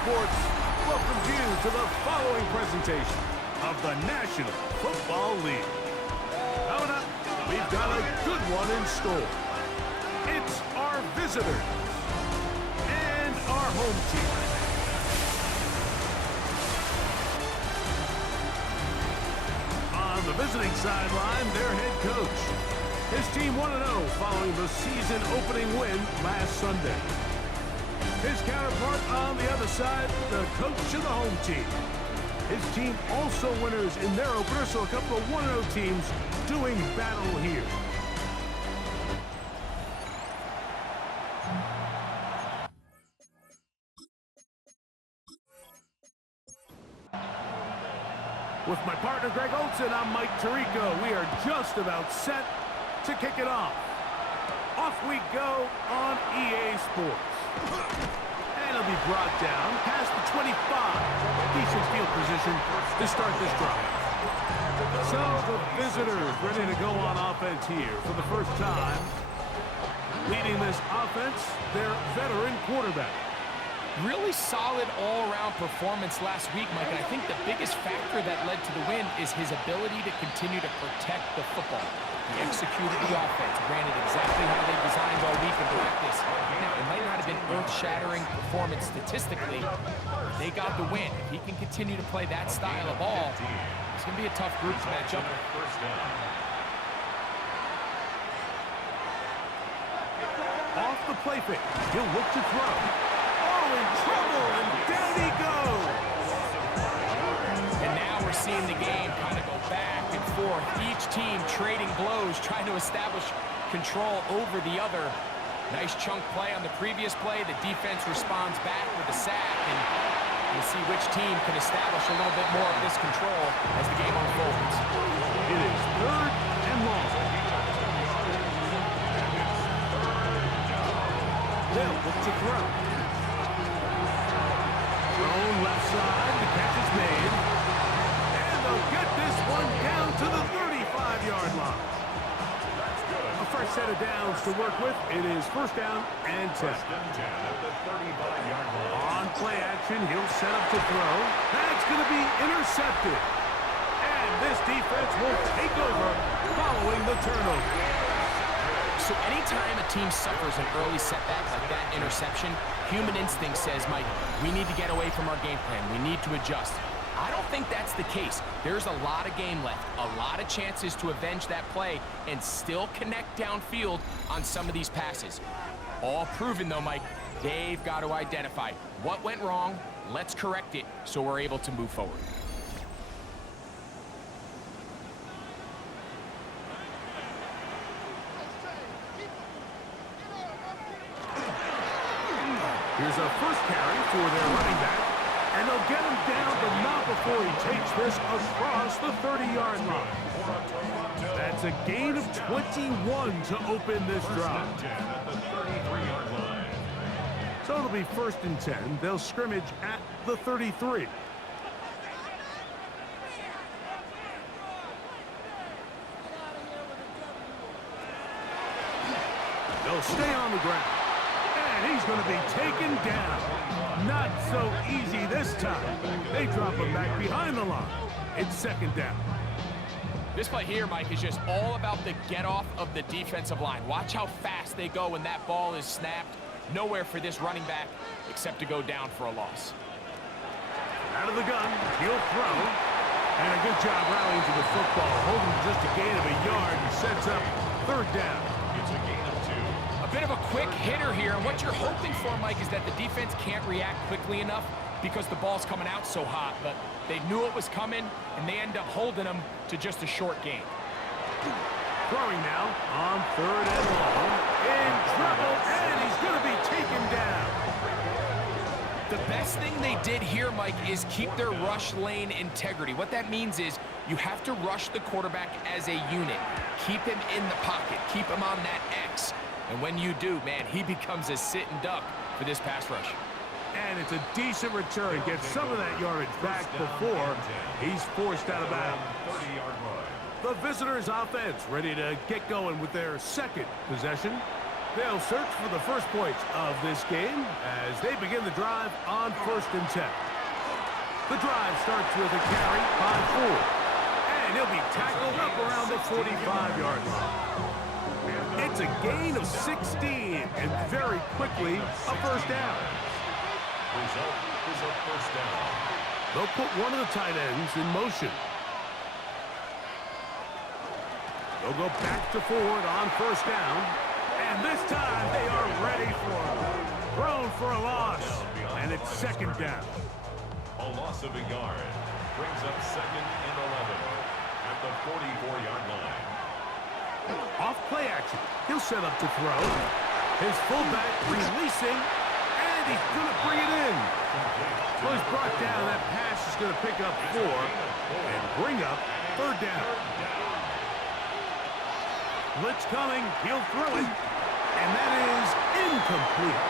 Sports welcomes you to the following presentation of the National Football League. Coming up, we've got a good one in store. It's our visitors and our home team. On the visiting sideline, their head coach. His team 1-0 following the season opening win last Sunday. His counterpart on the other side, the coach of the home team. His team also winners in their opener, so a couple of 1-0 teams doing battle here. With my partner Greg Olson, I'm Mike Tirico. We are just about set to kick it off. Off we go on EA Sports. And it'll be brought down past the 25. Decent field position to start this drive. So the visitors ready to go on offense here for the first time. Leading this offense, their veteran quarterback. Really solid all-around performance last week, Mike. And I think the biggest factor that led to the win is his ability to continue to protect the football. He executed the offense, ran it exactly how they designed all week in practice. Now, it might not have been earth-shattering performance statistically. They got the win. If he can continue to play that style of ball, it's going to be a tough group to match up with. Off the play fake, he'll look to throw. Oh, in trouble, and down he goes. And now we're seeing the game kind of go back and forth. Each team trading blows, trying to establish control over the other. Nice chunk play on the previous play. The defense responds back with a sack, and we'll see which team can establish a little bit more of this control as the game unfolds. It is 3rd and long. They'll look to throw. Thrown left side, the catch is made. And they'll get this one down to the 35-yard line. A fresh set of downs to work with. It is 1st down and 10. On play action, he'll set up to throw. That's going to be intercepted. And this defense will take over following the turnover. So anytime a team suffers an early setback like that interception, human instinct says, Mike, we need to get away from our game plan. We need to adjust. I don't think that's the case. There's a lot of game left, a lot of chances to avenge that play and still connect downfield on some of these passes. All proven, though, Mike, they've got to identify what went wrong, let's correct it so we're able to move forward. Here's a first carry for their running back, and they'll get him down, but not before he takes this across the 30-yard line. That's a gain of 21 to open this drive. So it'll be 1st and 10. They'll scrimmage at the 33. They'll stay on the ground. And he's going to be taken down. Not so easy this time. They drop him back behind the line. It's 2nd down. This play here, Mike, is just all about the get-off of the defensive line. Watch how fast they go when that ball is snapped. Nowhere for this running back except to go down for a loss. Out of the gun, he'll throw. And a good job rallying to the football. Holding just a gain of a yard and sets up 3rd down. It's a gain of 2. A bit of a quick hitter here, and what you're hoping for, Mike, is that the defense can't react quickly enough because the ball's coming out so hot, but they knew it was coming, and they end up holding them to just a short gain. Throwing now on 3rd and long. In trouble, and he's going to be taken down. The best thing they did here, Mike, is keep their rush lane integrity. What that means is you have to rush the quarterback as a unit. Keep him in the pocket. Keep him on that X. And when you do, man, he becomes a sit and duck for this pass rush. And it's a decent return. Gets some of that yardage back before he's forced out of bounds. The visitors' offense ready to get going with their 2nd possession. They'll search for the first points of this game as they begin the drive on 1st and 10. The drive starts with a carry by Ford. And he'll be tackled up around the 45-yard line. It's a gain of 16, and very quickly, a first down. Result is a first down. They'll put one of the tight ends in motion. They'll go back to Ford on 1st down. And this time, they are ready for it. Thrown for a loss. And it's 2nd down. A loss of a yard brings up 2nd and 11 at the 44-yard line. Off play action. He'll set up to throw. His fullback releasing. And he's going to bring it in. Well, he's brought down. That pass is going to pick up 4 and bring up 3rd down. Blitz coming. He'll throw it. And that is incomplete.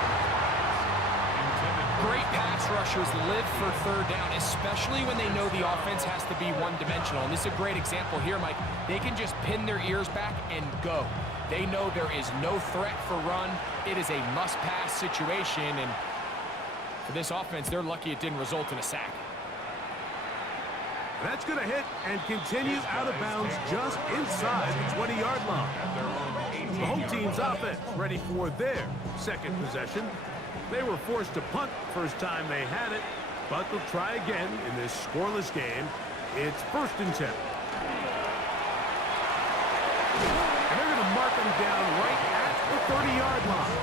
Great pass rushers live for 3rd down, especially when they know the offense has to be one-dimensional. And this is a great example here, Mike. They can just pin their ears back and go. They know there is no threat for run. It is a must-pass situation. And for this offense, they're lucky it didn't result in a sack. That's going to hit and continue out of bounds just inside the 20-yard line. The home team's offense ready for their 2nd possession. They were forced to punt first time they had it, but they'll try again in this scoreless game. It's 1st and 10. And they're going to mark them down right at the 30-yard line.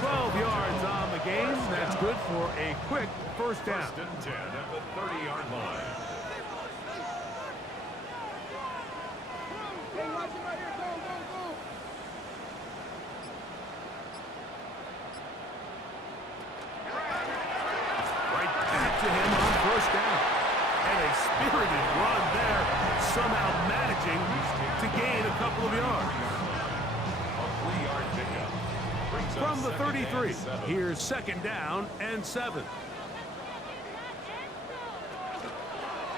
12 yards on the game. That's good for a quick first down. 1st and 10 at the 30-yard line. Right back to him on 1st down. And a spirited run there, somehow managing to gain a couple of yards. A 3-yard pickup brings up From the 33, 2nd and 7. here's 2nd down and 7.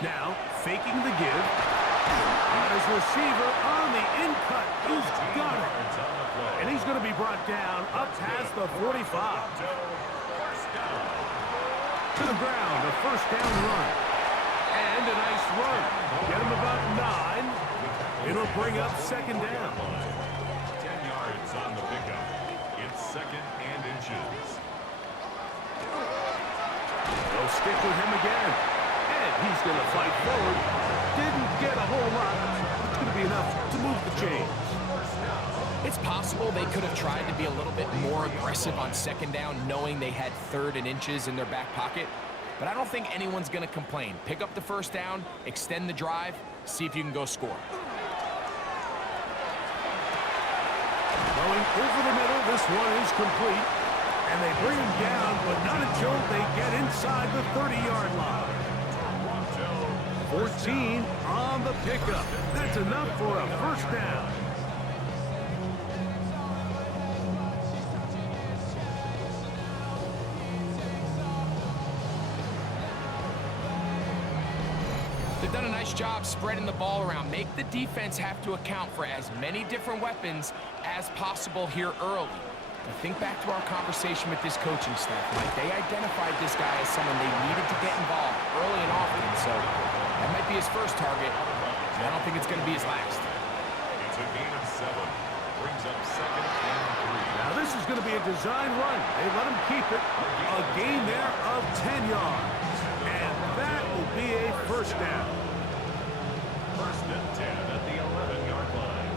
Now, faking the give. His receiver on the in-cut. He's got it. And he's going to be brought down up past the 45. To the ground, a 1st down run. And a nice run. Get him about 9. It'll bring up 2nd down. 10 yards on the pickup. It's 2nd and inches. They'll stick with him again. And he's going to fight forward. Didn't get a whole lot. It's going to be enough to move the chains. It's possible they could have tried to be a little bit more aggressive on 2nd down, knowing they had 3rd and inches in their back pocket. But I don't think anyone's going to complain. Pick up the 1st down, extend the drive, see if you can go score. Going over the middle, this one is complete. And they bring him down, but not until they get inside the 30-yard line. 14 on the pickup. That's enough for a 1st down. They've done a nice job spreading the ball around. Make the defense have to account for as many different weapons as possible here early. Now think back to our conversation with this coaching staff, Mike. They identified this guy as someone they needed to get involved early and often, so that might be his first target. I don't think it's going to be his last. It's a gain of 7. Brings up 2nd and 3. Now this is going to be a design run. They let him keep it. A gain there of 10 yards. And that will be a 1st down. 1st and 10 at the 11-yard line.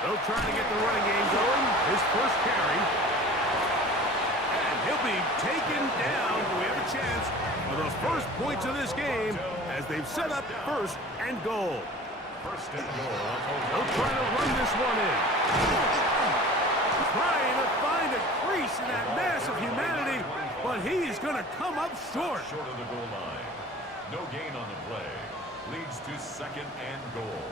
They'll try to get the running game going. His first carry. And he'll be taken down. We have a chance for the first points of this game as they've set up 1st and goal. 1st and goal. They'll try to run this one in. Trying to find a crease in that mass of humanity, but he's going to come up short. Short of the goal line. No gain on the play. Leads to 2nd and goal.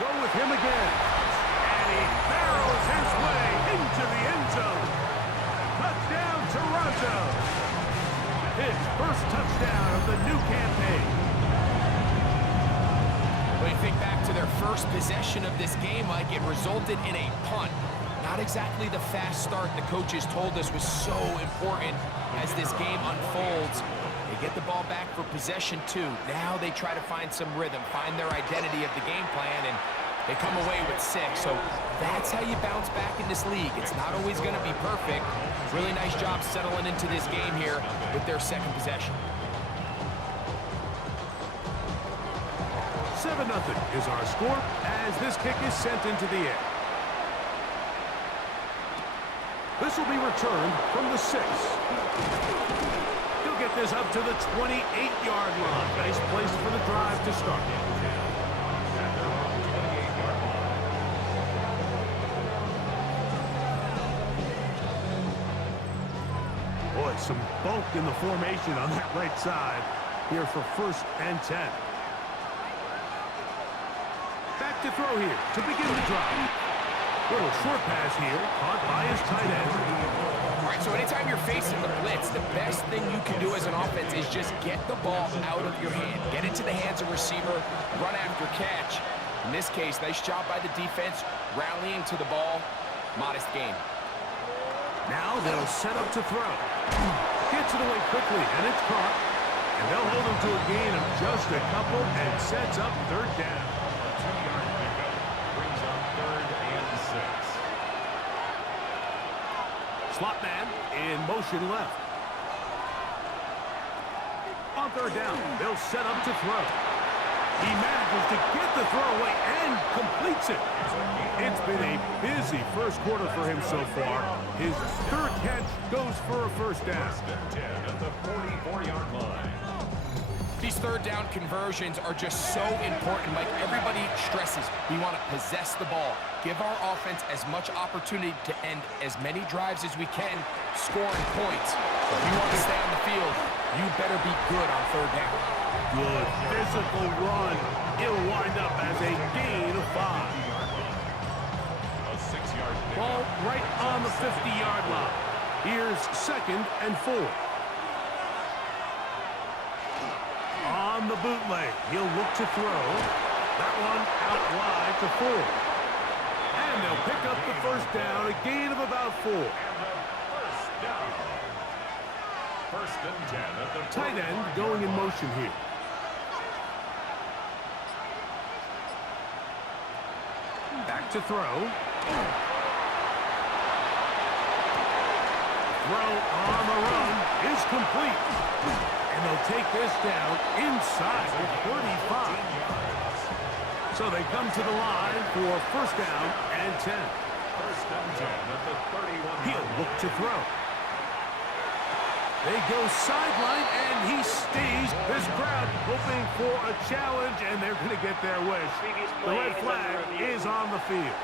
Go with him again. And he barrels his way into the end zone. Touchdown, Toronto. His first touchdown of the new campaign. When you think back to their first possession of this game, Mike, it resulted in a punt. Not exactly the fast start the coaches told us was so important as this game unfolds. They get the ball back for possession 2. Now they try to find some rhythm, find their identity of the game plan, and they come away with 6. So that's how you bounce back in this league. It's not always going to be perfect. Really nice job settling into this game here with their second possession. 7-0 is our score as this kick is sent into the air. This will be returned from the 6. He'll get this up to the 28-yard line. Nice place for the drive to start. Boy, some bulk in the formation on that right side here for 1st and 10. Back to throw here to begin the drive. Little short pass here, caught by his tight end. All right, so anytime you're facing the blitz, the best thing you can do as an offense is just get the ball out of your hand. Get it to the hands of receiver, run after catch. In this case, nice job by the defense, rallying to the ball. Modest gain. Now they'll set up to throw. Gets it away quickly, and it's caught. And they'll hold him to a gain of just a couple and sets up 3rd down. A 2-yard pickup brings up 3rd and 6. Slot man in motion left. On 3rd down, they'll set up to throw. He manages to get the throw away and completes it. It's been a busy first quarter for him so far. His 3rd catch goes for a 1st down. 1st and 10 at the 44-yard line. These 3rd down conversions are just so important. Like everybody stresses, we want to possess the ball. Give our offense as much opportunity to end as many drives as we can, scoring points. If you want to stay on the field, you better be good on 3rd down. Good physical run. It'll wind up as a gain of 5. A 6-yard pickup. Ball right on the 50-yard line. Here's 2nd and 4. On the bootleg, he'll look to throw. That one out wide to 4. And they'll pick up the 1st down, a gain of about 4. And the 1st down. 1st and 10 at the Tight end going in motion here. Back to throw. Throw on the run is complete. And they'll take this down inside the 35. So they come to the line for 1st down and 10. 1st and 10 at the 31. He'll look to throw. They go sideline, and he stays. This crowd hoping for a challenge, and they're going to get their wish. The red flag is on the field.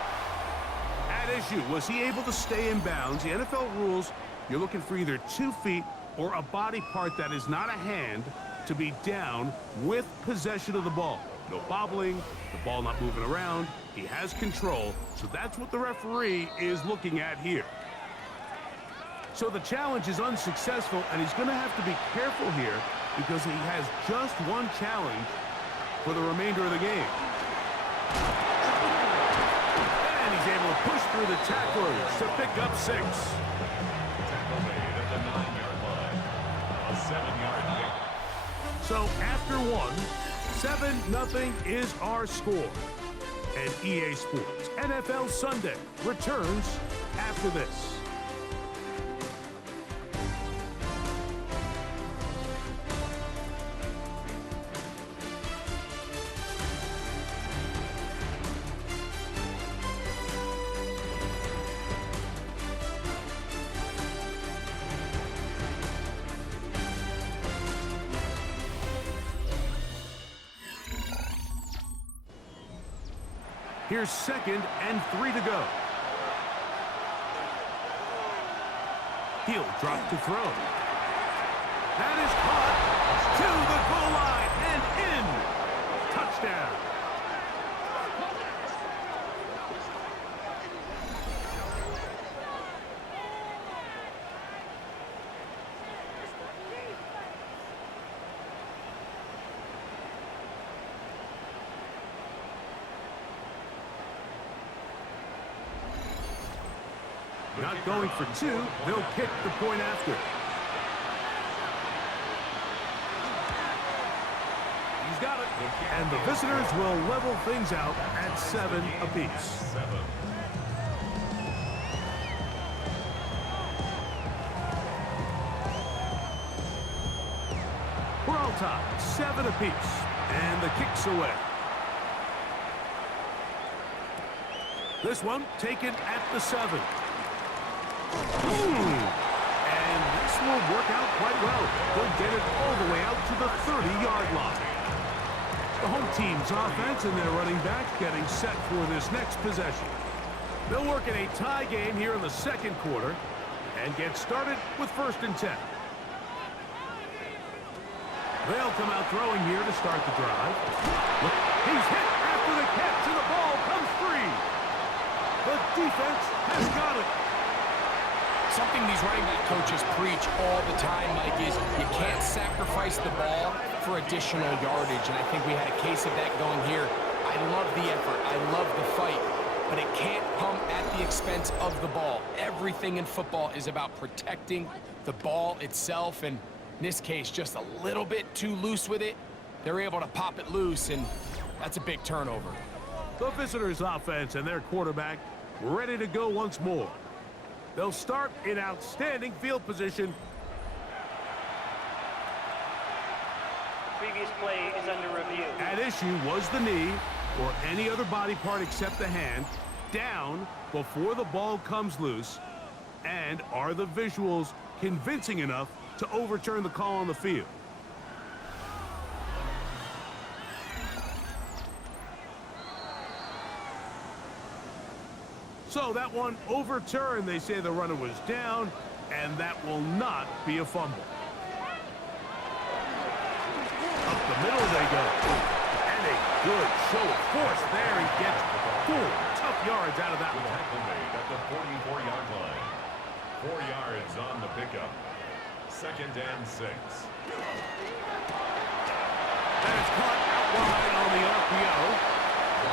At issue, was he able to stay in bounds? The NFL rules, you're looking for either 2 feet or a body part that is not a hand to be down with possession of the ball. No bobbling, the ball not moving around. He has control, so that's what the referee is looking at here. So the challenge is unsuccessful, and he's going to have to be careful here because he has just one challenge for the remainder of the game. And he's able to push through the tacklers to pick up 6. Tackle made at the 9-yard line. A 7-yard pick. So after 7-0 is our score. And EA Sports NFL Sunday returns after this. Here's 2nd and 3 to go. He'll drop to throw. That is caught to the goal line and in. Touchdown. Not going for two, they'll kick the point after. He's got it. And the visitors will level things out at 7 apiece. We're all tied, 7 apiece. And the kick's away. This one taken at the 7. Ooh. And this will work out quite well. They'll get it all the way out to the 30-yard line. The home team's offense and their running back getting set for this next possession. They'll work in a tie game here in the second quarter and get started with 1st and 10. They'll come out throwing here to start the drive. He's hit after the catch, and the ball comes free. The defense has got it. Something these running back coaches preach all the time, Mike, is you can't sacrifice the ball for additional yardage, and I think we had a case of that going here. I love the effort. I love the fight, but it can't come at the expense of the ball. Everything in football is about protecting the ball itself, and in this case, just a little bit too loose with it. They're able to pop it loose, and that's a big turnover. The visitors' offense and their quarterback ready to go once more. They'll start in outstanding field position. Previous play is under review. At issue was the knee or any other body part except the hand down before the ball comes loose. And are the visuals convincing enough to overturn the call on the field? So that one overturned. They say the runner was down, and that will not be a fumble. Up the middle they go. And a good show of force there. He gets 4 tough yards out of that one. Tackle made at the 44-yard line. 4 yards on the pickup. 2nd and 6. That is caught out wide on the RPO.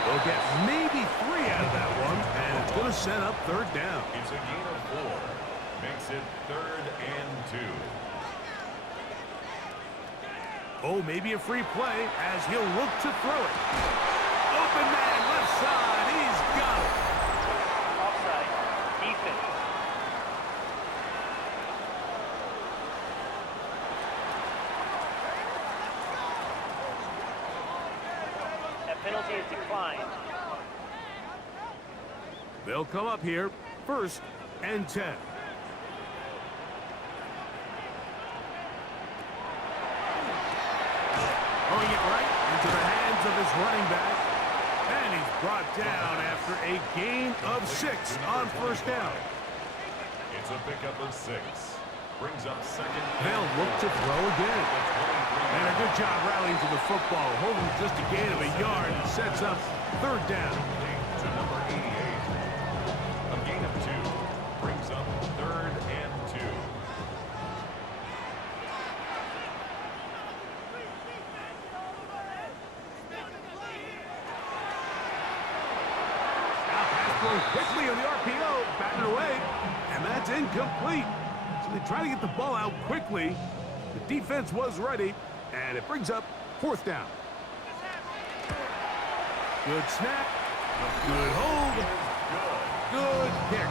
They'll get maybe 3 out of that one, and it's going to set up 3rd down. It's a gain of 4. Makes it 3rd and 2. Oh, maybe a free play as he'll look to throw it. Open man, left side. He's got it. Offside. Defense. That penalty is declined. They'll come up here, 1st and 10. Throwing it right into the hands of his running back. And he's brought down after a gain of 6 on 1st down. It's a pickup of 6. Brings up 2nd. They'll look to throw again. And a good job rallying to the football. Holding just a gain of a yard and sets up 3rd down. To number 88. A gain of 2. Brings up 3rd and 2. Now pass thrown quickly on the RPO. Batted away. And that's incomplete. So they try to get the ball out quickly. The defense was ready. And it brings up 4th down. Good snap. Good hold. Good kick.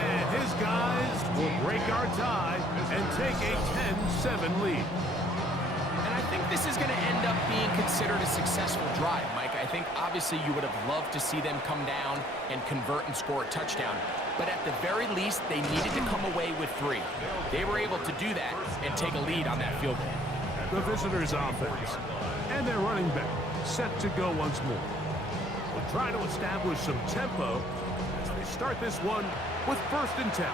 And his guys will break our tie and take a 10-7 lead. And I think this is going to end up being considered a successful drive, Mike. I think obviously you would have loved to see them come down and convert and score a touchdown. But at the very least, they needed to come away with 3. They were able to do that and take a lead on that field goal. The visitors' offense and their running back set to go once more. We'll try to establish some tempo as they start this one with 1st and 10.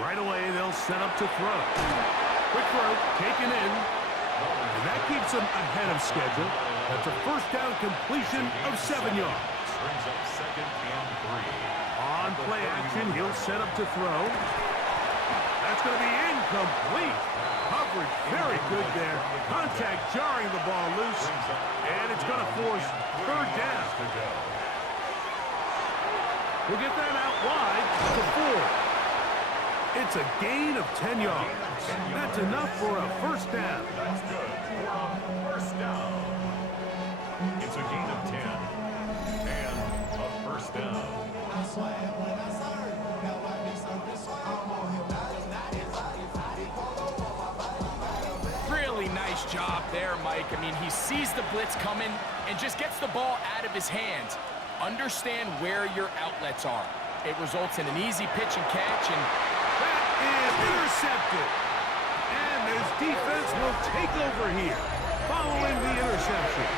Right away, they'll set up to throw. Quick throw, taken in. And that keeps them ahead of schedule. That's a 1st down completion of 7 yards. Brings up 2nd and 3. On play action, he'll set up to throw. That's going to be incomplete. Coverage very good there. Contact jarring the ball loose. And it's going going to force third down. We'll get that out wide to 4. It's a gain of 10 yards. That's enough for a first down. That's good for a first down. It's a gain of 10 and a first down. Really nice job there, Mike. I mean, he sees the blitz coming and just gets the ball out of his hands. Understand where your outlets are. It results in an easy pitch and catch, and that is intercepted. And this defense will take over here following the interception.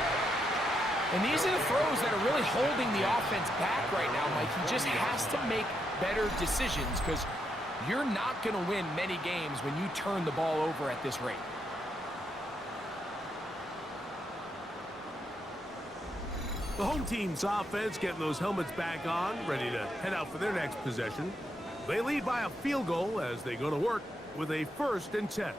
And these are the throws that are really holding the offense back right now, Mike. He just has to make better decisions because you're not going to win many games when you turn the ball over at this rate. The home team's offense getting those helmets back on, ready to head out for their next possession. They lead by a field goal as they go to work with a 1st and 10.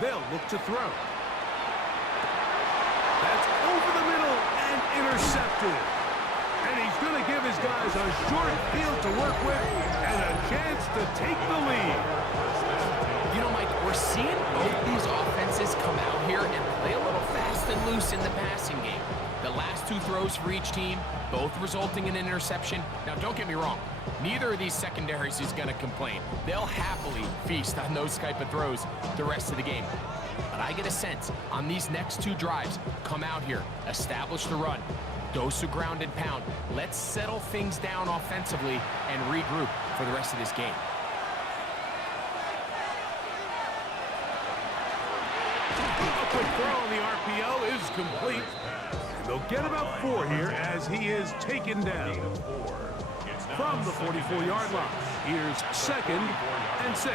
They'll look to throw. That's over the middle and intercepted. And he's going to give his guys a short field to work with and a chance to take the lead. You know, Mike, we're seeing both these offenses come out here and play a little fast and loose in the passing game. The last 2 throws for each team, both resulting in an interception. Now, don't get me wrong. Neither of these secondaries is going to complain. They'll happily feast on those type of throws the rest of the game. But I get a sense on these next 2 drives, come out here, establish the run, dose of ground and pound. Let's settle things down offensively and regroup for the rest of this game. A quick throw on the RPO is complete. And they'll get about 4 here as he is taken down. From the 44-yard line, here's 2nd and 6.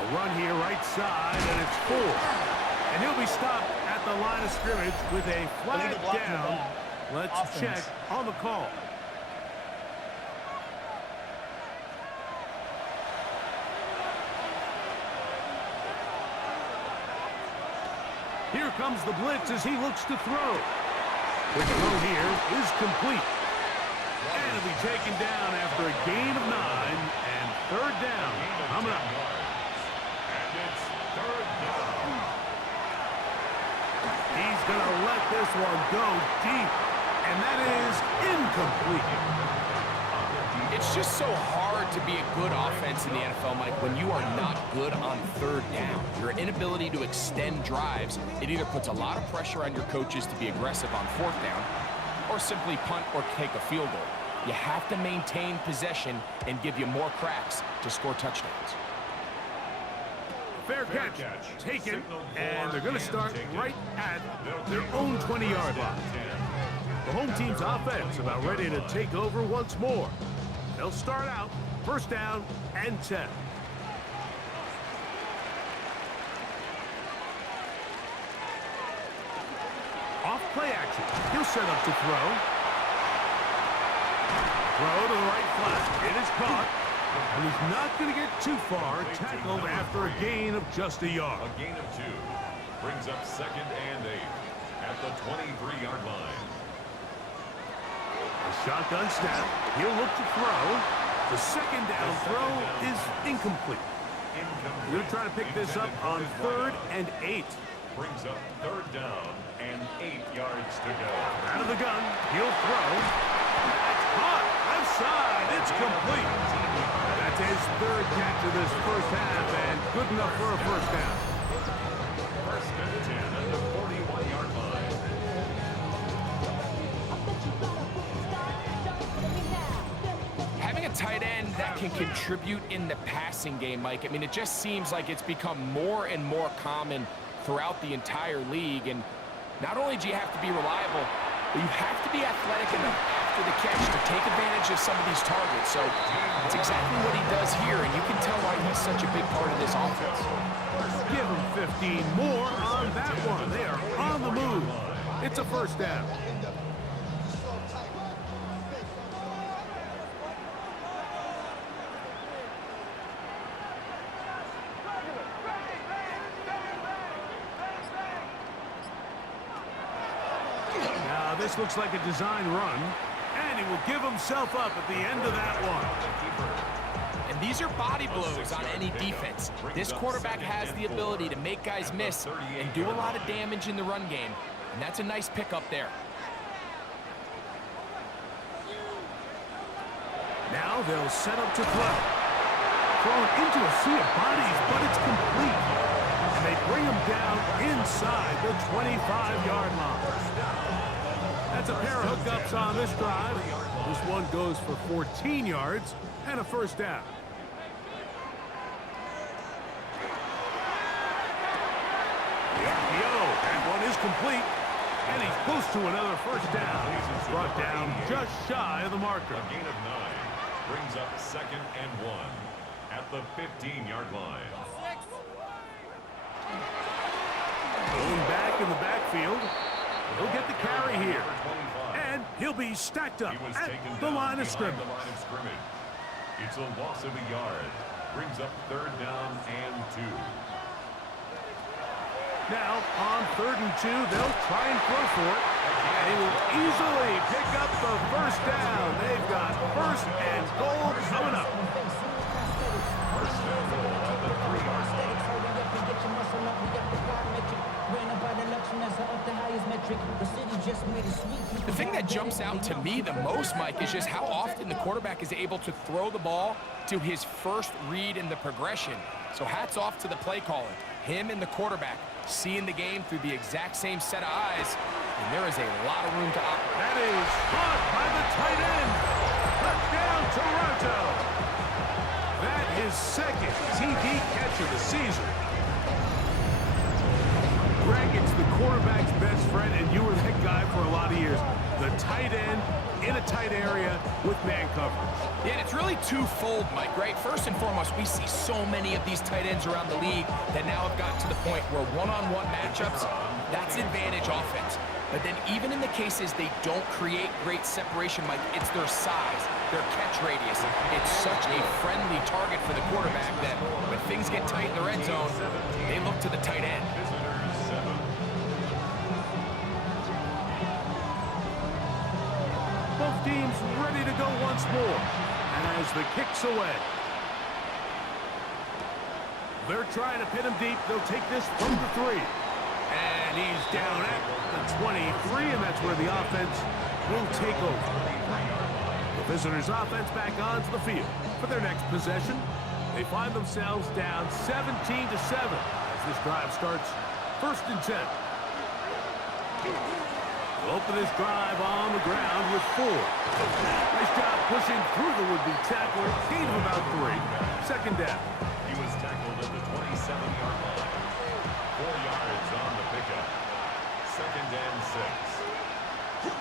A run here right side, and it's 4. And he'll be stopped at the line of scrimmage with a flag down. Let's check on the call. Here comes the blitz as he looks to throw. The throw here is complete. And he'll be taken down after a gain of 9 and 3rd down. Coming up. And it's 3rd down. He's going to let this one go deep. And that is incomplete. It's just so hard to be a good offense in the NFL, Mike, when you are not good on 3rd down. Your inability to extend drives, it either puts a lot of pressure on your coaches to be aggressive on 4th down or simply punt or take a field goal. You have to maintain possession and give you more cracks to score touchdowns. Fair catch taken, and they're going to start right at their own 20-yard line. The home team's offense about ready to take over once more. They'll start out 1st down and 10. Off play action. He'll set up to throw. Throw to the right flat. It is caught. And he's not going to get too far. Tackled after a gain of just a yard. A gain of 2 brings up 2nd and 8 at the 23-yard line. A shotgun snap. He'll look to throw. The 2nd down throw is incomplete. We'll try to pick this up on 3rd and 8. Brings up 3rd down and 8 yards to go. Out of the gun. He'll throw. That's caught. Left side. It's complete. That's his 3rd catch of this 1st half and good enough for a 1st down. 1st and 10 at the 41-yard line. Having a tight end that can contribute in the passing game, Mike, I mean, it just seems like it's become more and more common throughout the entire league. And not only do you have to be reliable, but you have to be athletic enough after the catch to take advantage of some of these targets. So it's exactly what he does here, and you can tell why he's such a big part of this offense. Give him 15 more on that one. They are on the move. It's a 1st down. this looks like a design run, and he will give himself up at the end of that one. And these are body blows on any defense. This quarterback has the ability to make guys miss and do a lot of damage in the run game, and that's a nice pickup there. Now they'll set up to throw. Thrown into a sea of bodies, but it's complete. And they bring him down inside the 25-yard line. That's a pair of hookups on this drive. This one goes for 14 yards and a first down. The RPO, that one is complete. And he's close to another first down. He's brought down just shy of the marker. A gain of 9 brings up 2nd and 1 at the 15-yard line. Going back in the backfield. He'll get the carry here. And he'll be stacked up at the line of scrimmage. It's a loss of a yard. Brings up 3rd down and 2. Now, on 3rd and 2, they'll try and throw for it. And he will easily pick up the first down. They've got 1st and goal coming up. First and goal at the 3-yard line. The thing that jumps out to me the most, Mike, is just how often the quarterback is able to throw the ball to his first read in the progression. So hats off to the play caller. Him and the quarterback seeing the game through the exact same set of eyes, and there is a lot of room to operate. That is caught by the tight end. Touchdown, Toronto. That is 2nd TD catch of the season. Greg, it's the quarterback's best friend, and you were that guy for a lot of years. The tight end in a tight area with man coverage. Yeah, and it's really twofold, Mike, right? First and foremost, we see so many of these tight ends around the league that now have gotten to the point where one-on-one matchups, that's advantage offense. But then even in the cases they don't create great separation, Mike, it's their size, their catch radius. It's such a friendly target for the quarterback that when things get tight in the red zone, they look to the tight end. Both teams ready to go once more as the kick's away. They're trying to pin him deep. They'll take this from the 3. And he's down at the 23, and that's where the offense will take over. The visitors' offense back onto the field for their next possession. They find themselves down 17-7 as this drive starts 1st and 10. They'll open this drive on the ground with 4. Nice job pushing through the would-be tackler. Gain of about 3. 2nd down. He was tackled at the 27-yard line. 4 yards on the pickup. 2nd and 6.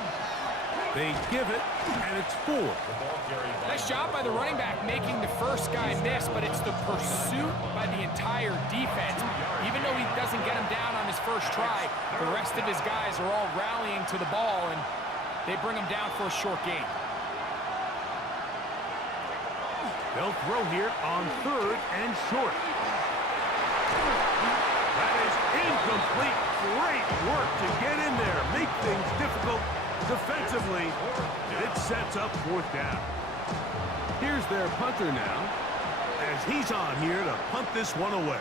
They give it, and it's 4. The ball carried by Nice job by the running back making the first guy miss, but it's the pursuit by the entire defense. Even though he doesn't get him down on his first try, the rest of his guys are all rallying to the ball, and they bring him down for a short gain. They'll throw here on 3rd and short. That is incomplete. Great work to get in there, make things difficult defensively. It sets up 4th down. Here's their punter now, as he's on here to punt this one away.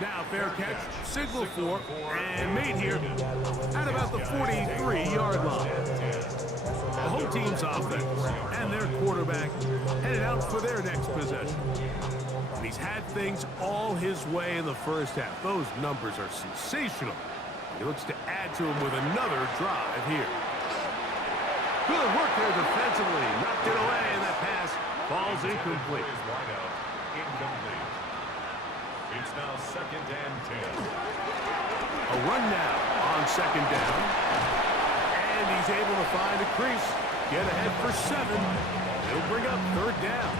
Now fair catch, signal for, and made here at about the 43-yard line. The home team's offense and their quarterback headed out for their next possession. And he's had things all his way in the first half. Those numbers are sensational. He looks to add to them with another drive here. Good work there defensively. Knocked it away, and that pass falls incomplete. Incomplete. It's now 2nd and 10. A run now on 2nd down. And he's able to find a crease. Get ahead for 7. He'll bring up 3rd down.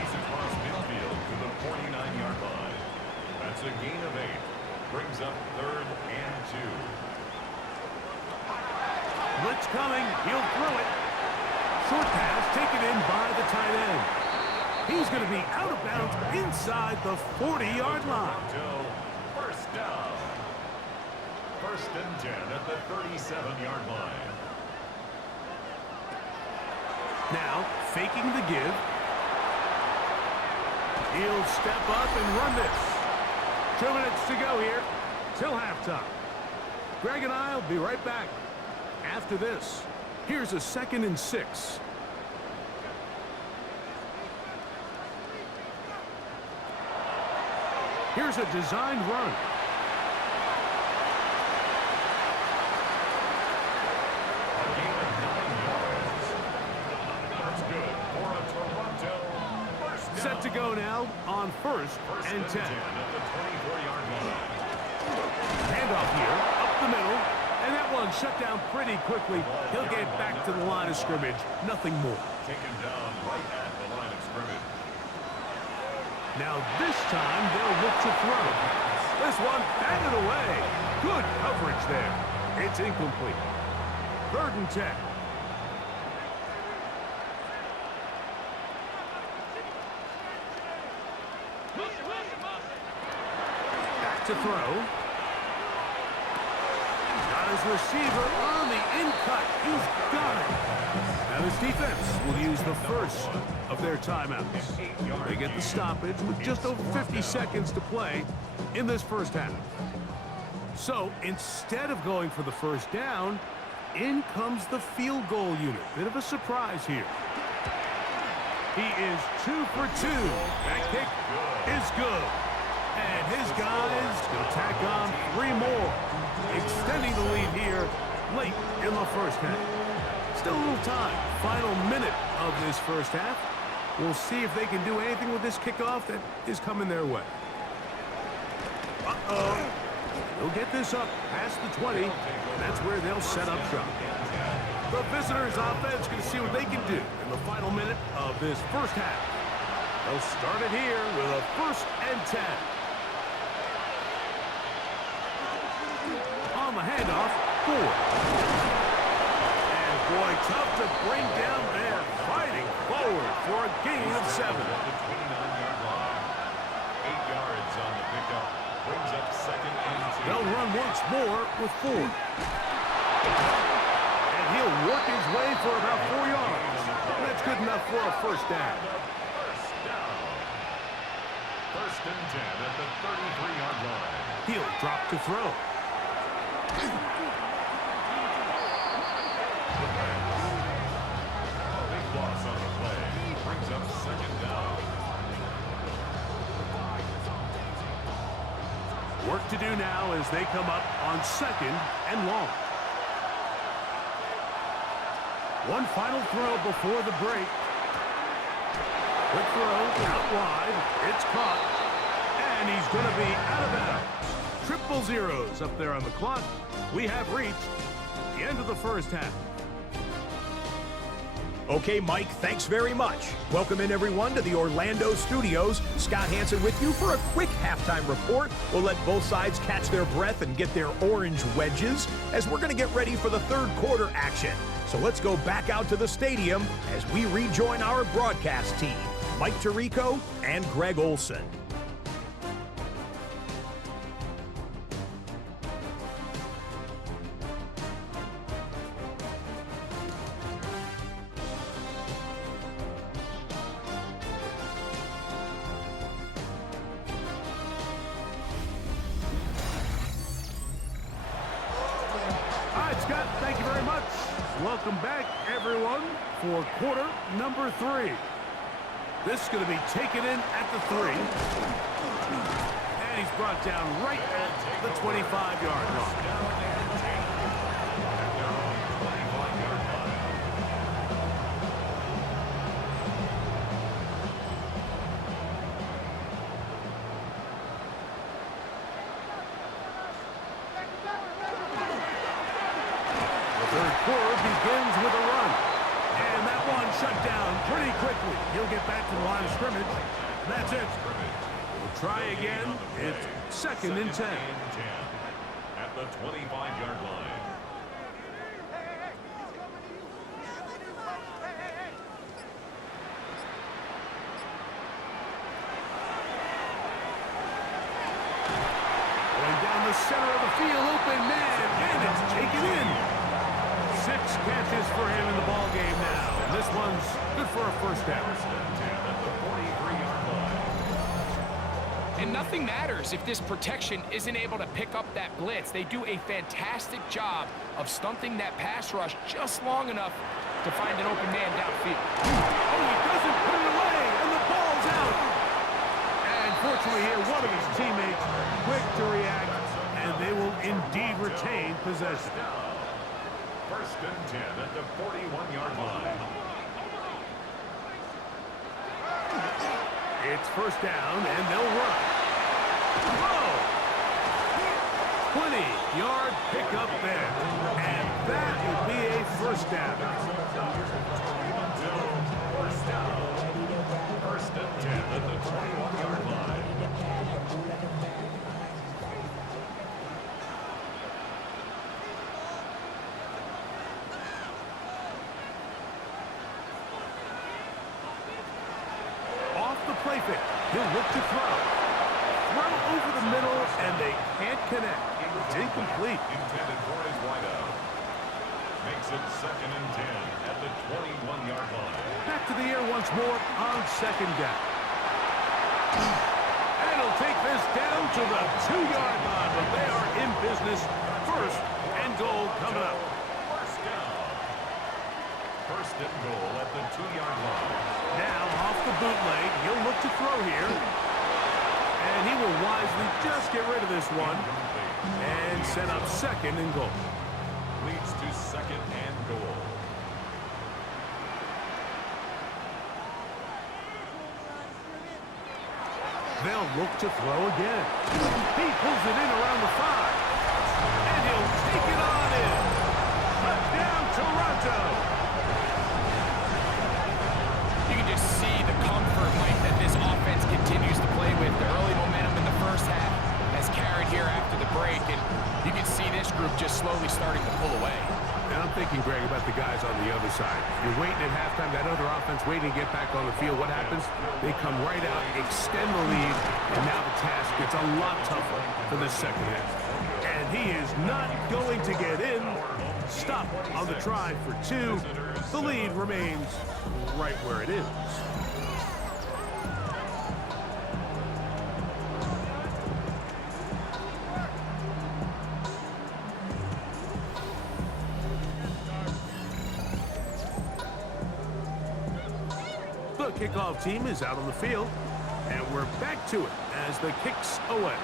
He's across midfield to the 49-yard line. That's a gain of 8. Brings up 3rd and 2. Blitz coming. He'll throw it. Short pass taken in by the tight end. He's going to be out of bounds inside the 40-yard line. First down. First and 10 at the 37-yard line. Now, faking the give. He'll step up and run this. 2 minutes to go here till halftime. Greg and I will be right back after this. Here's a 2nd and 6. Here's a designed run. A gain of 9 yards. That's good for a Toronto first down. Set to go now on first and 10. At the 24-yard line. Handoff here, up the middle, and that one shut down pretty quickly. He'll get back to the line of scrimmage, nothing more. Taken down right at the line of scrimmage. Now this time they'll look to throw. This one batted away. Good coverage there. It's incomplete. 3rd and 10. Back to throw. Got his receiver on the in-cut. He's got it. Now this defense will use the first of their timeouts. They get the stoppage with just over 50 seconds to play in this first half. So instead of going for the first down, in comes the field goal unit. Bit of a surprise here. He is 2 for 2. That kick is good. And his guys going to tack on 3 more, extending the lead here late in the first half. Still a little time. Final minute of this first half. We'll see if they can do anything with this kickoff that is coming their way. Uh-oh. They'll get this up past the 20, and that's where they'll set up shop. The visitors' offense can see what they can do in the final minute of this first half. They'll start it here with a 1st and 10. On the handoff, 4. And boy, tough to bring down there. Fighting forward for a gain of 7. At the 29-yard line. 8 yards on the pickup. Brings up 2nd and 2. They'll run once more with 4. And he'll work his way for about 4 yards. That's good enough for a first down. First down. 1st and 10 at the 33-yard line. He'll drop to throw. Big loss on the play. Brings up 2nd down. Work to do now as they come up on 2nd and long. One final throw before the break. Quick throw out wide. It's caught. And he's going to be out of bounds. Triple zeros up there on the clock. We have reached the end of the first half. Okay, Mike, thanks very much. Welcome in, everyone, to the Orlando studios. Scott Hansen with you for a quick halftime report. We'll let both sides catch their breath and get their orange wedges as we're going to get ready for the 3rd quarter action. So let's go back out to the stadium as we rejoin our broadcast team, Mike Tirico and Greg Olson. Scott, thank you very much. Welcome back, everyone, for quarter number 3. This is going to be taken in at the 3. And he's brought down right at the 25-yard line. Quarter begins with a run. And that one shut down pretty quickly. He'll get back to the line of scrimmage. And that's it. We'll try again. It's 2nd and 10. At the 25-yard line. Going for a first down. First and 10 at the 43-yard line. And nothing matters if this protection isn't able to pick up that blitz. They do a fantastic job of stunting that pass rush just long enough to find an open man downfield. Oh, he doesn't put it away, and the ball's out. And fortunately here, one of his teammates quick to react, and they will indeed retain possession. First and 10 at the 41-yard line. It's first down, and they'll run. Whoa! 20-yard pickup there. And that will be a first down. First and 10 at the 21-yard line. Off the play fake. He'll look to throw. Throw over the middle, and they can't connect. It's incomplete. Intended for his wideout. Makes it second and 10 at the 21-yard line. Back to the air once more on second down. And he'll take this down to the 2-yard line, but they are in business. First and goal coming up. First down. First and goal at the 2-yard line. Now off the bootleg, he'll look to throw here. And he will wisely just get rid of this one and set up second and goal. Leads to second and goal. They'll look to throw again. He pulls it in around the 5. And he'll take it on in. Touchdown, Toronto. You can just see the comfort, Mike, that this offense continues to play with. The early momentum in the first half has carried here after the break, and you can see this group just slowly starting to pull away. And I'm thinking, Greg, about the guys on the other side. You're waiting at halftime, that other offense waiting to get back on the field. What happens? They come right out, extend the lead, and now the task gets a lot tougher for the second half. And he is not going to get in. Stop on the try for 2. The lead remains right where it is. The kickoff team is out on the field, and we're back to it as the kick's away.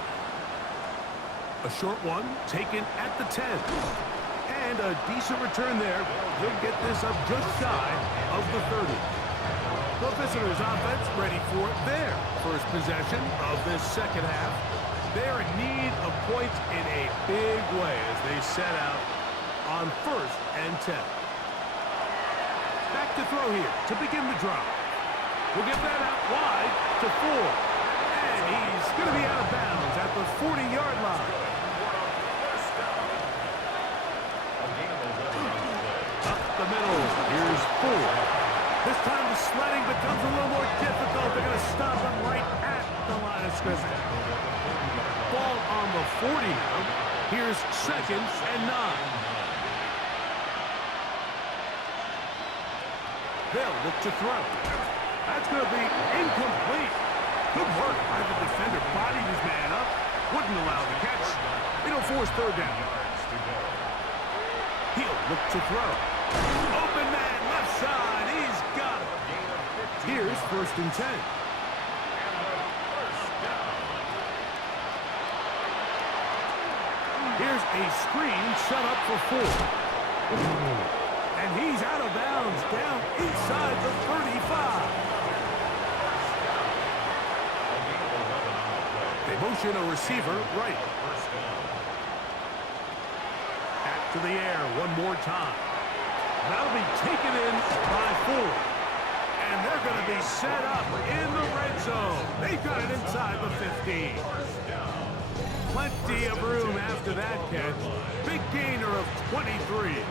A short one taken at the 10. And a decent return there. He'll get this up just shy of the 30. The visitors' offense ready for their first possession of this second half. They're in need of points in a big way as they set out on first and 10. Back to throw here to begin the drive. We'll get that out wide to 4. And he's going to be out of bounds at the 40-yard line. Up the middle. Here's 4. This time the sledding becomes a little more difficult. They're going to stop him right at the line of scrimmage. Ball on the 40 now. Here's second and 9. They'll look to throw. That's going to be incomplete. Good work by the defender. Bodied his man up. Wouldn't allow the catch. It'll force third down. He'll look to throw. Open man, left side. He's got it. Here's first and 10. Here's a screen set up for 4. And he's out of bounds down inside the 35. They motion a receiver right. Back to the air one more time. That'll be taken in by 4. And they're going to be set up in the red zone. They've got it inside the 15. Plenty of room after that catch. Big gainer of 23.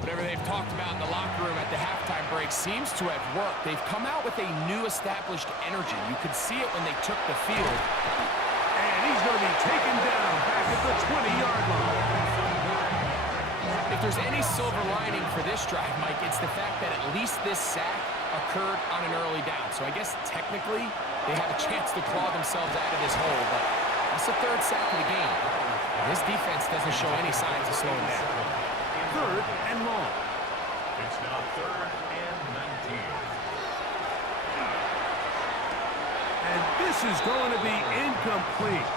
Whatever they've talked about in the locker room at the halftime break seems to have worked. They've come out with a new established energy. You could see it when they took the field. And he's going to be taken down back at the 20-yard line. If there's any silver lining for this drive, Mike, it's the fact that at least this sack occurred on an early down. So I guess technically they have a chance to claw themselves out of this hole, but that's the third sack of the game. This defense doesn't show any signs of slowing down. Third and long. It's now 3rd and 19. And this is going to be incomplete.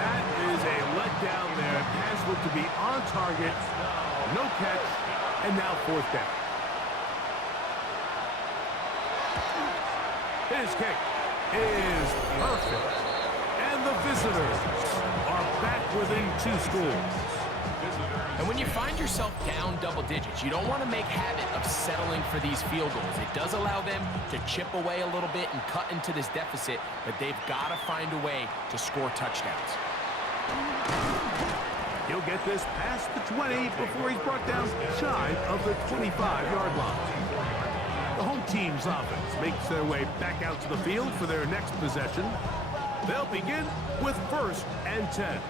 That is a letdown there. Pass looked to be on target. No catch. And now 4th down. His kick is perfect. And the visitors are back within 2 scores. And when you find yourself down double digits, you don't want to make habit of settling for these field goals. It does allow them to chip away a little bit and cut into this deficit, but they've got to find a way to score touchdowns. He'll get this past the 20 before he's brought down shy of the 25-yard line. The home team's offense makes their way back out to the field for their next possession. They'll begin with 1st and 10.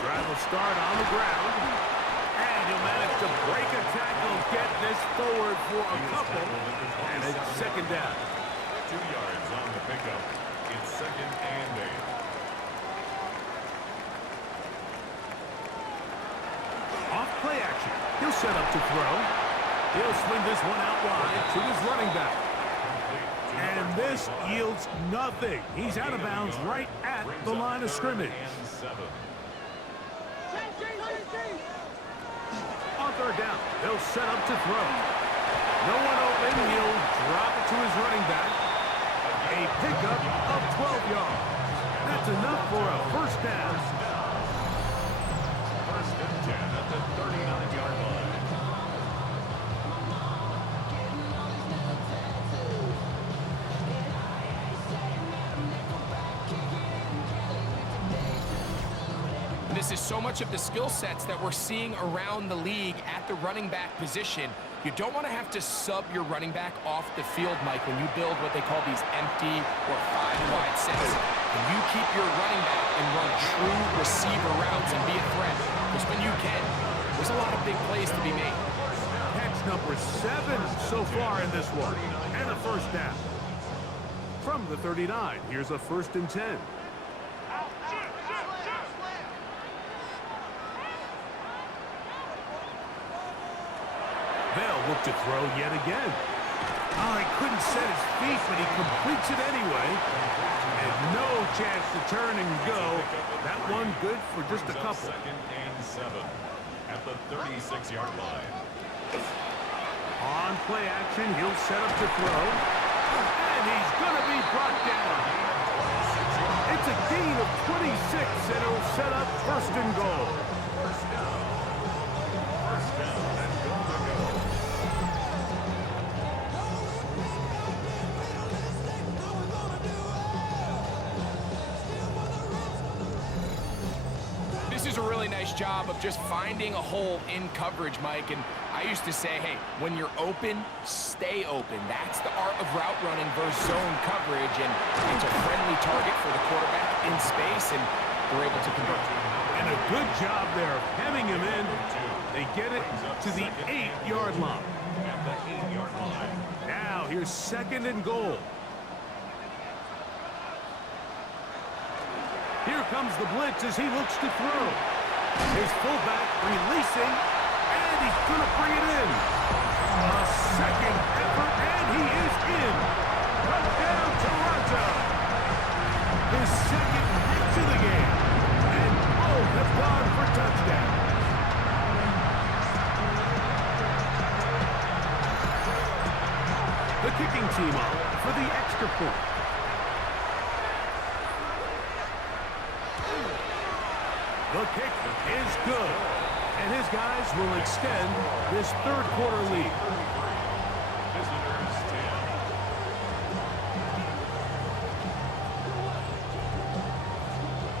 Drive will start on the ground. And he'll manage to break a tackle, get this forward for a couple. And it's 2nd down. 2 yards on the pickup. It's 2nd and 8. Off play action. He'll set up to throw. He'll swing this one out wide to his running back. And this yields nothing. He's out of bounds right at the line of scrimmage. On 3rd down, they'll set up to throw. No one open. He'll drop it to his running back. A pickup of 12 yards. That's enough for a 1st down. 1st and 10 at the 39-yard line. This is so much of the skill sets that we're seeing around the league at the running back position. You don't want to have to sub your running back off the field, Mike, when you build what they call these empty or 5-wide sets. When you keep your running back and run true receiver routes and be a threat, because when you can, there's a lot of big plays to be made. Catch number 7 so far in this one. And a 1st down. From the 39, here's a 1st and 10. They'll look to throw yet again. Oh, he couldn't set his feet, but he completes it anyway. And no chance to turn and go. That one good for just a couple. 2nd and 7 at the 36-yard line. On play action, he'll set up to throw. And he's going to be brought down. It's a gain of 26, and it'll set up 1st and goal. First down and goal to go. This is a really nice job of just finding a hole in coverage, Mike. And I used to say, hey, when you're open, stay open. That's the art of route running versus zone coverage. And it's a friendly target for the quarterback in space, and they're able to convert. And a good job there of hemming him in. They get it to the 8-yard line. At the 8-yard line. Now here's 2nd and goal. Here comes the blitz as he looks to throw. His fullback releasing, and he's going to bring it in. A 2nd effort, and he is in. Touchdown, Toronto. His 2nd hit to the game, and both have gone for touchdowns. The kicking team on for the extra point. The kick is good, and his guys will extend this 3rd quarter lead. Visitors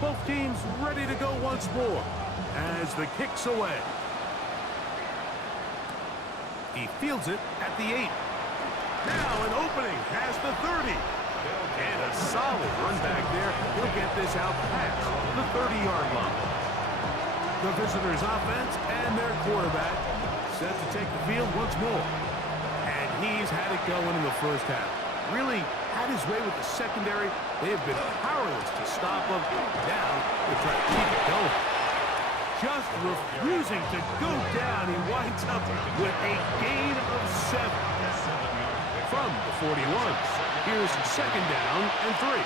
10. Both teams ready to go once more as the kick's away. He fields it at the 8. Now an opening past the 30. And a solid run back there. He'll get this out past the 30-yard line. The visitors' offense and their quarterback set to take the field once more. And he's had it going in the first half. Really had his way with the secondary. They have been powerless to stop him. Now they're trying to keep it going. Just refusing to go down. He winds up with a gain of 7 from the 41. Here's second down and 3.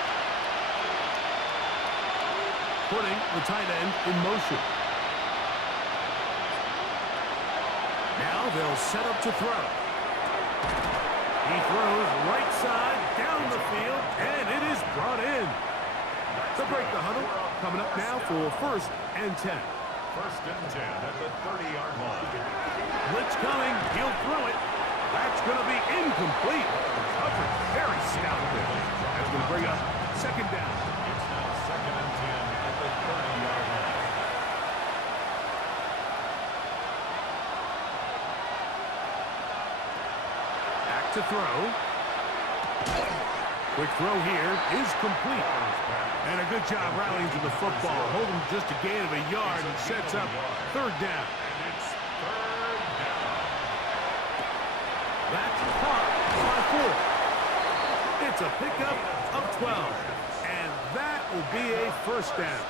Putting the tight end in motion. Now they'll set up to throw. He throws right side down the field, and it is brought in. To break the huddle, coming up now for first and 10. First and 10 at the 30-yard line. Blitz coming. He'll throw it. That's going to be incomplete. Covered very stout there. That's going to bring up second down. It's now second and 10 at the 30-yard line. Back to throw. Quick throw here is complete. And a good job rallying to the football. Holding just a gain of a yard and sets up third down. And it's third down. That's caught by 4. It's a pickup of 12. And that will be a first down.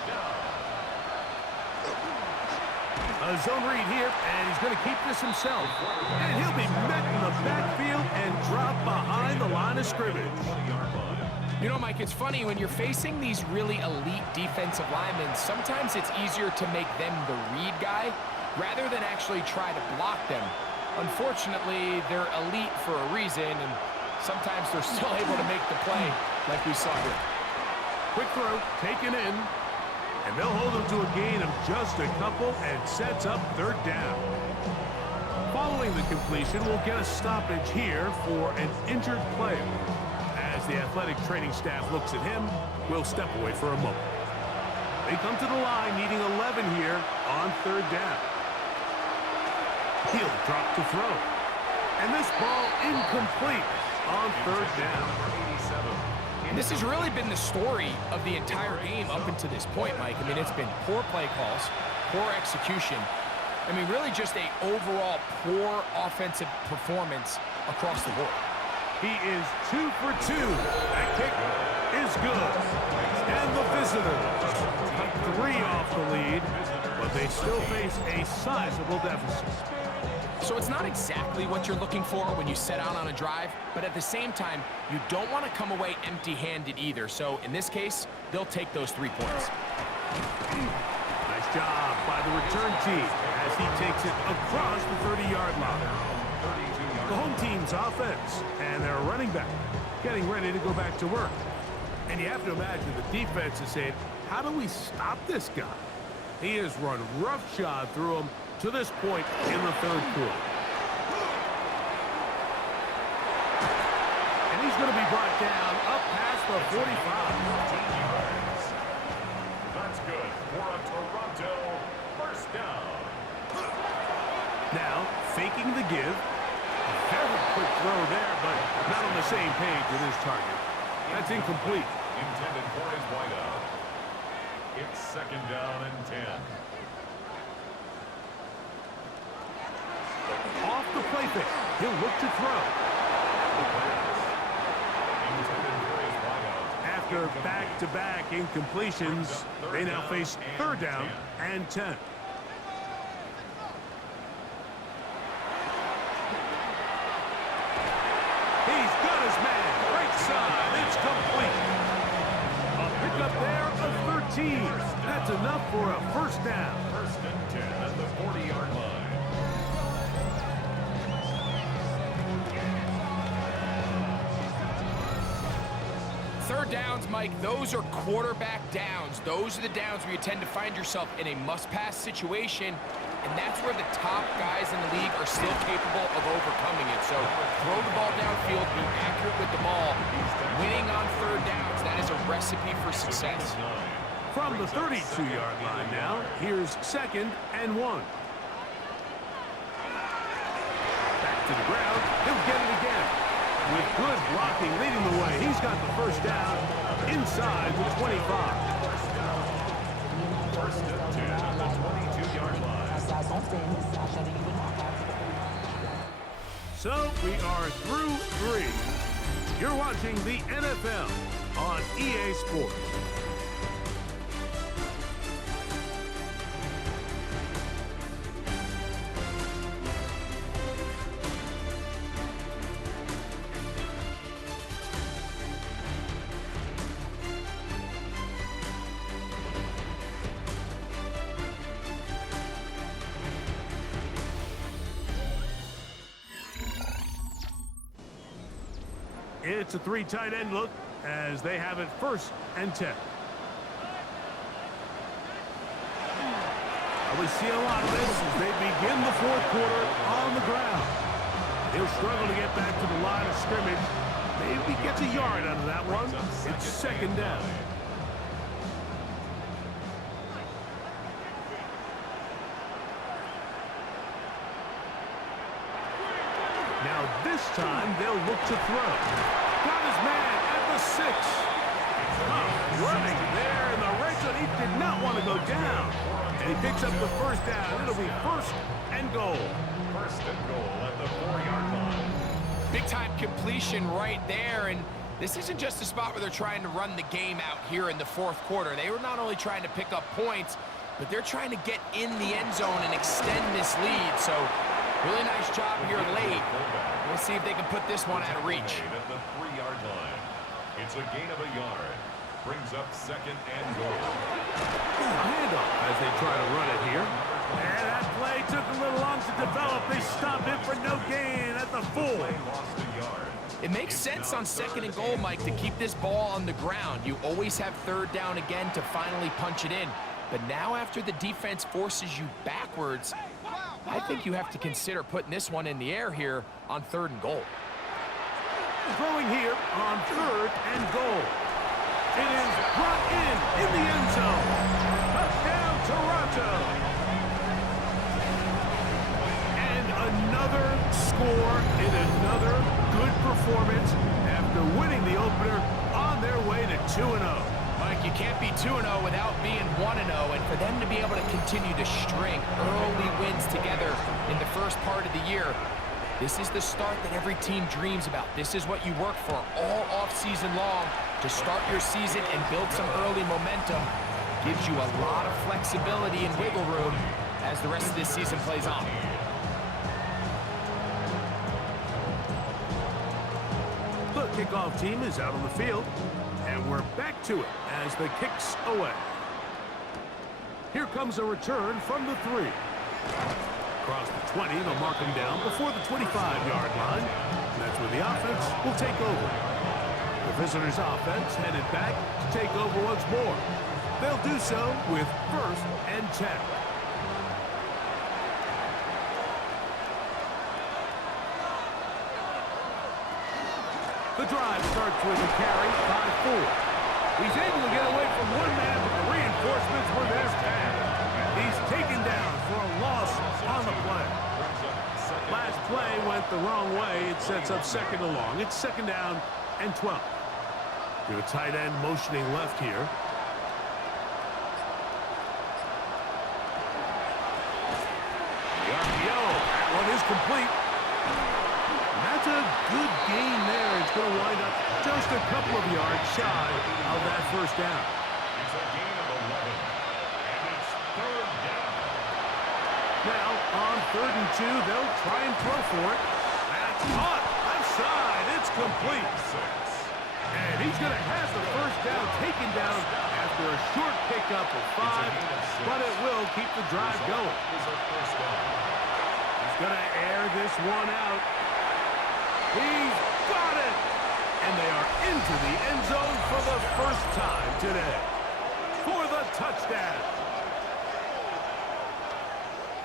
A zone read here, and he's going to keep this himself. And he'll be met in the backfield and drop behind the line of scrimmage. You know, Mike, it's funny, when you're facing these really elite defensive linemen, sometimes it's easier to make them the read guy rather than actually try to block them. Unfortunately, they're elite for a reason, and sometimes they're still able to make the play like we saw here. Quick throw, taken in, and they'll hold him to a gain of just a couple and sets up third down. Following the completion, we'll get a stoppage here for an injured player. As the athletic training staff looks at him, we'll step away for a moment. They come to the line needing 11 here on third down. He'll drop to throw. And this ball incomplete on third down. And this has really been the story of the entire game up until this point, Mike. I mean, it's been poor play calls, poor execution. I mean, really just a overall poor offensive performance across the board. He is 2 for 2. That kick is good. And the visitors cut 3 off the lead, but they still face a sizable deficit. So it's not exactly what you're looking for when you set out on a drive, but at the same time, you don't want to come away empty-handed either. So in this case, they'll take those 3 points. Nice job by the return team as he takes it across the 30-yard line. The home team's offense and their running back getting ready to go back to work. And you have to imagine the defense is saying, how do we stop this guy? He has run roughshod through him to this point in the third quarter. And he's going to be brought down up past the 45. That's good for a Toronto first down. Now, faking the give. A very quick throw there, but not on the same page with his target. That's incomplete. Intended for his wideout. It's second down and 10. Off the play fake. He'll look to throw. Intended for his wideout. After back-to-back incompletions, they now face third down and 10. He's got his man. Right side. It's complete. A pickup there of 13. That's enough for a first down. First and 10 at the 40-yard line. Third downs, Mike, those are quarterback downs. Those are the downs where you tend to find yourself in a must-pass situation, and that's where the top guys in the league are still capable of overcoming it. So throw the ball downfield, be accurate with the ball. Winning on third downs, that is a recipe for success. From the 32-yard line now, here's second and 1. Back to the ground. He'll get it again. with good blocking leading the way. He's got the first down inside the 25. First and 10 on the 22-yard line. So we are through 3. You're watching the NFL on EA Sports. It's a 3 tight end look as they have it first and 10. We see a lot of this as they begin the fourth quarter on the ground. He'll struggle to get back to the line of scrimmage. Maybe gets a yard out of that one. It's second down. Now this time they'll look to throw. Got his man at the 6. Running there in the red zone. He did not want to go down. And he picks up the first down. It'll be first and goal. First and goal at the 4-yard line. Big time completion right there, and this isn't just a spot where they're trying to run the game out here in the fourth quarter. They were not only trying to pick up points, but they're trying to get in the end zone and extend this lead. So really nice job here late. We'll see if they can put this one out of reach. At the 3-yard line. It's a gain of a yard. Brings up second and goal. Handoff as they try to run it here. And that play took a little long to develop. They stopped it for no gain at the 4. Lost a yard. It makes sense on second and goal, Mike, to keep this ball on the ground. You always have third down again to finally punch it in. But now after the defense forces you backwards, I think you have to consider putting this one in the air here on third and goal. Throwing here on third and goal. It is brought in the end zone. Touchdown, Toronto. And another score in another good performance after winning the opener on their way to 2-0. Mike, you can't be 2-0 without being 1-0, and for them to be able to continue to string early wins together in the first part of the year, this is the start that every team dreams about. This is what you work for all offseason long to start your season and build some early momentum. Gives you a lot of flexibility and wiggle room as the rest of this season plays on. The kickoff team is out on the field, and we're back to it as the kick's away. Here comes a return from the 3. Across the 20, they'll mark him down before the 25-yard line. And that's where the offense will take over. The visitors' offense headed back to take over once more. They'll do so with first and 10. The drive starts with a carry by 4. He's able to get away from one man, but the reinforcements were there fast. He's taken down for a loss on the play. Last play went the wrong way. It sets up second and long. It's second down and 12. Your tight end motioning left here. The RPO. That one is complete. And that's a good gain there. It's going to wind up just a couple of yards shy of that first down. It's a gain of 11. And it's third down. Now, on third and 2, they'll try and throw for it. That's caught. Left side. It's complete. And he's going to have the first down taken down after a short pickup of 5, but it will keep the drive going. He's going to air this one out. He's got it! And they are into the end zone for the first time today for the touchdown.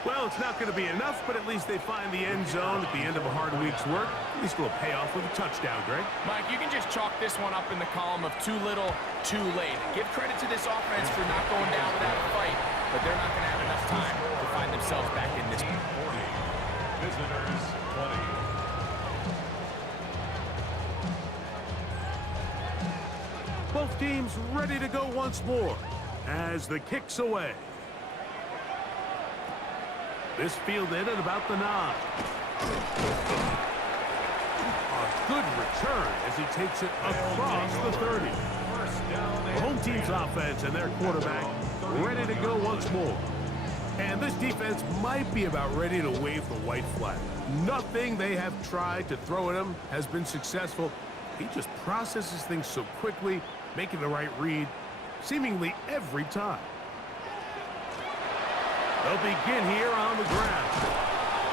Well, it's not going to be enough, but at least they find the end zone at the end of a hard week's work. At least it'll pay off with a touchdown, Greg. Mike, you can just chalk this one up in the column of too little, too late. Give credit to this offense for not going down without a fight, but they're not going to have enough time to find themselves back in this. 40. Visitors 20. Both teams ready to go once more as the kick's away. This fielded at about the 9. A good return as he takes it across the 30. The home team's offense and their quarterback ready to go once more. And this defense might be about ready to wave the white flag. Nothing they have tried to throw at him has been successful. He just processes things so quickly, making the right read seemingly every time. They'll begin here on the ground.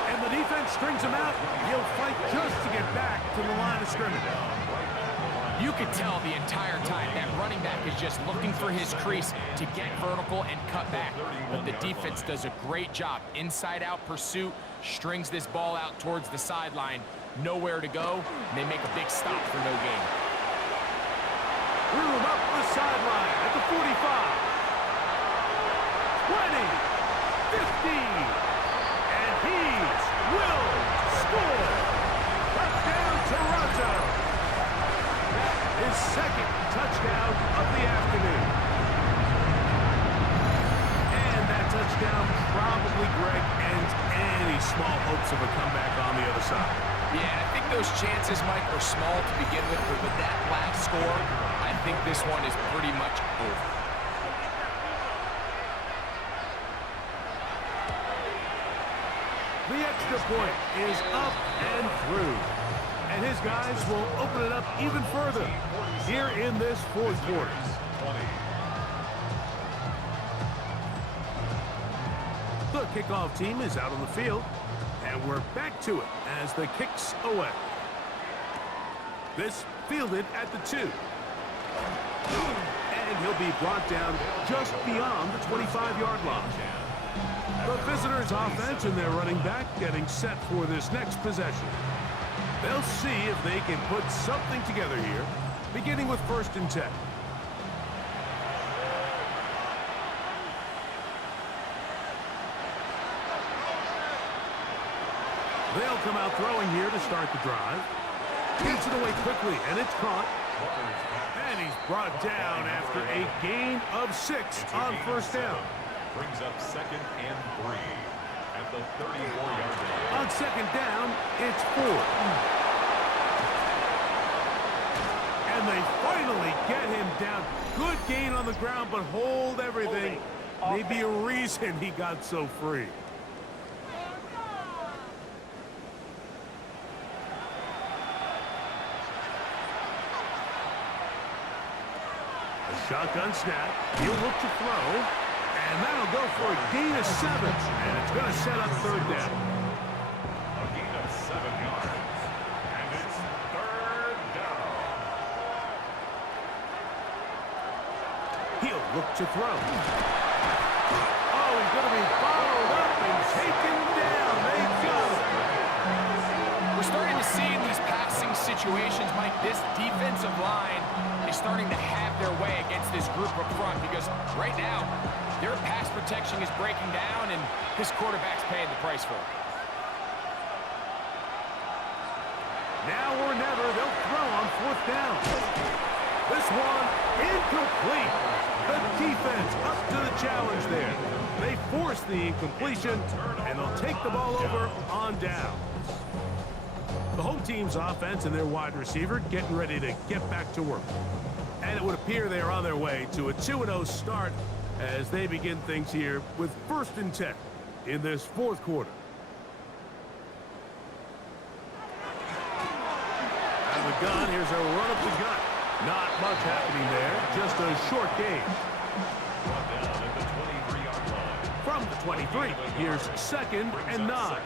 And the defense strings him out. He'll fight just to get back to the line of scrimmage. You could tell the entire time that running back is just looking for his crease to get vertical and cut back. But the defense does a great job. Inside-out pursuit, strings this ball out towards the sideline. Nowhere to go, and they make a big stop for no gain. Room up the sideline at the 45. 20, 15, and he will score. Touchdown, Toronto. His second touchdown of the afternoon. And that touchdown probably, Greg, ends any small hopes of a comeback on the other side. Yeah, I think those chances, Mike, were small to begin with, but with that last score, I think this one is pretty much over. The extra point is up and through. And his guys will open it up even further here in this fourth quarter. The kickoff team is out on the field, and we're back to it as the kick's away. This fielded at the 2. And he'll be brought down just beyond the 25-yard line. The visitors' offense and their running back getting set for this next possession. They'll see if they can put something together here, beginning with 1st and 10. They'll come out throwing here to start the drive. Gets it away quickly, and it's caught. And he's brought down after a gain of 6 on 1st down. Brings up 2nd and 3 at the 34-yard line. On 2nd down, it's 4. And they finally get him down. Good gain on the ground, but hold everything. Maybe a reason he got so free. A shotgun snap. He'll look to throw. And that'll go for a gain of 7. And it's going to set up 3rd down. A gain of 7 yards. And it's 3rd down. He'll look to throw. Oh, he's going to be bottled up and taken down. They got him. We're starting to see in these passing situations, Mike, this defensive line is starting to have their way against this group up front because right now, their pass protection is breaking down, and this quarterback's paying the price for it. Now or never, they'll throw on 4th down. This one, incomplete. The defense up to the challenge there. They force the incompletion, and they'll take the ball over on down. The home team's offense and their wide receiver getting ready to get back to work. And it would appear they're on their way to a 2-0 start as they begin things here with 1st and 10 in this 4th quarter. Out of the gun, here's a run up the gut. Not much happening there, just a short gain. Brought down at the 23-yard line. From the 23, here's 2nd and 9.